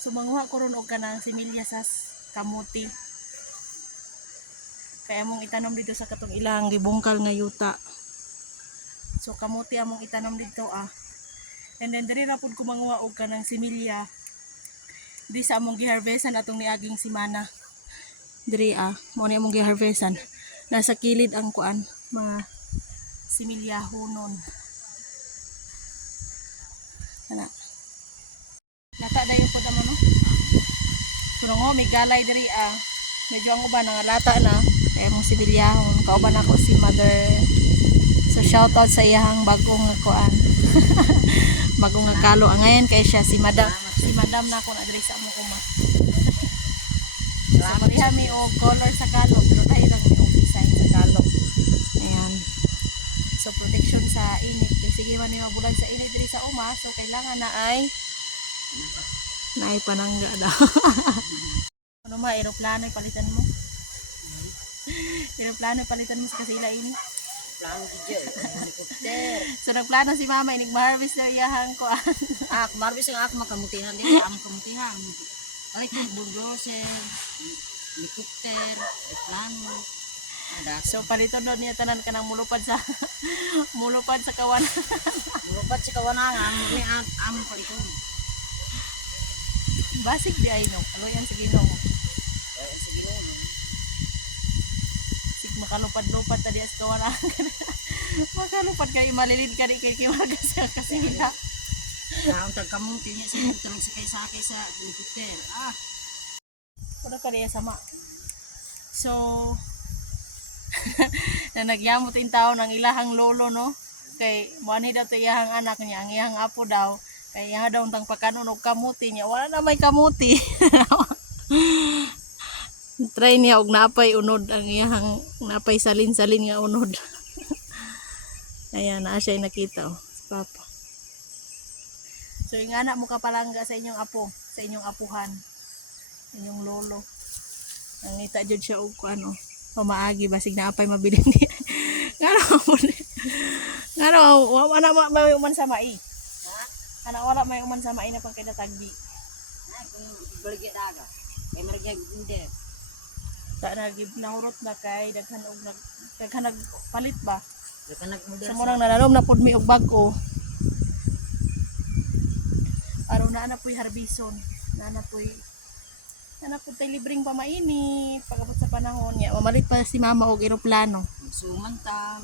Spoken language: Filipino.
So manguha ko ron og kanang similya sa kamuti. Kaya among itanom dito sa katong ilang gibungkal nga yuta. So kamuti among itanom dito And then diri ra pud ko manguha og kanang similya. Di sa among giharvestan atong niaging simana. Diri mo ni among giharvestan. Nasa kilid ang kuan mga similyahonon. Ana. Lata dayon pud amo no. Kuno ngo may galay diri medyo ang uban nga lata na kay among sibilyahon. Kauban ako si Mother. So shout out sa iyang bagong kuan. Bagong nga kalo ngayon kay siya si Madam. Si Madam na ako na diri sa among uma. So pariha mi og color sa kalo pero dai lang mi og design sa kalo. Ayan. So protection sa init. Kaya sige man ni mabulag sa init diri sa uma. So kailangan na ay panangga daw. Ano ma, aeroplano palitan mo? Aeroplano palitan mo sa kasila ini? Plano DJ, helicopter. So nagplano si mama, inig ma-harvest na iyahang ko. Marbis ang ako makamutihan din, among kamutihan. Ay, kung bulldozer, helicopter, plano. So paliton doon niya tanan ka ng mulupad sa kawanan. Mulupad sa kawanangan, may among paliton. Basig di ay no, aloyan sige no. Sige no. Sig makalupad-lupad tadi sa kawanan. Makalupad kay malilid ka di kay kimagas sa kasila. Ang tagkamuti niya sa tulog sa kay sa helicopter. Kuno ka diya sama. So na nagyamot in taon ang ilahang lolo no. Kay muanhi daw to iyahang anak niya, ang iyahang apo daw. Kaya daw tang pagkanon og kamuti niya. Wala na may kamuti. Try niya og napay unod ang iyang napay salin-salin nga unod. Ayan, siya nakita sa papa. So yung anak mo kapalangga sa inyong apo, sa inyong apuhan, inyong lolo. Nangita jud siya og ano, pamaagi basig na apay mabilin niya. Ngano wala man sa mai. Anak wala may uman sa mai na pang kinatagbi. Kung baligya daga. Kay marigya hindi. Ta nahurot na kay daghan nagpalit ba? Daga nagmodel. Sa murang nananom na pud mi og bag-o. Aron na puy harbison. Na puy tay libreng pamainit pagabot sa panahon niya. Mamalit pa si mama og eroplano. Sumanta.